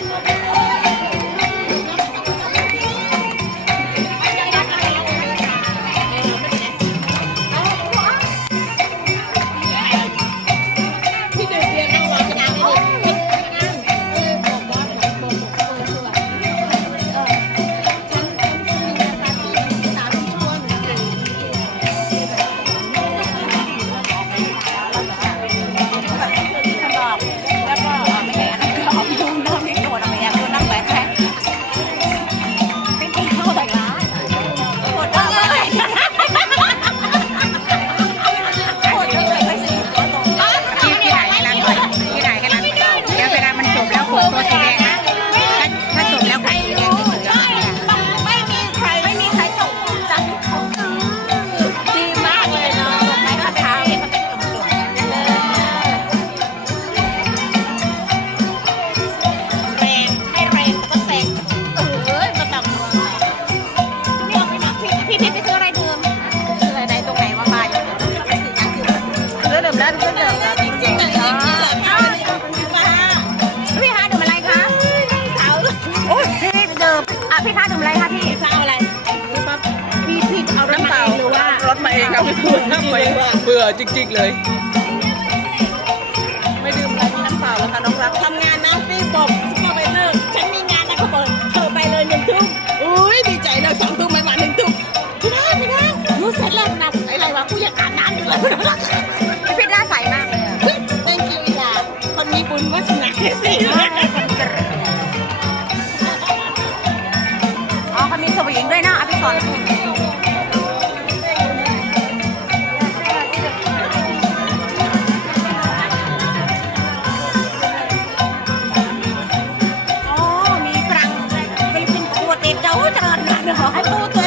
พี่ มาเองครับพี่คุณทำไมเบื่อจริงๆเลย ไม่ดื่มอะไรมีน้ำเปล่าแล้วค่ะน้องรักทำงานนะพี่บอกซุปเปอร์ไวเซอร์ฉันมีงานนะเขาบอกเธอไปเลยหนึ่งทุ่มอุ้ยดีใจเลยสองทุ่มไม่มาหนึ่งทุ่มไม่ได้ไม่ได้รู้เสร็จแล้วนะไอ้อะไรวะกูอยากอาบน้ำอยู่เลยพี่หน้าใสมากเลยอะเฮ้ย thank you อีหลาคนมีบุญวาสนาสิอ๋อเขามีสวิงด้วยนะอะพี่สอนอ๋อมีฝรั่ ติดเจ้าเจริญกันเหรอให้พูด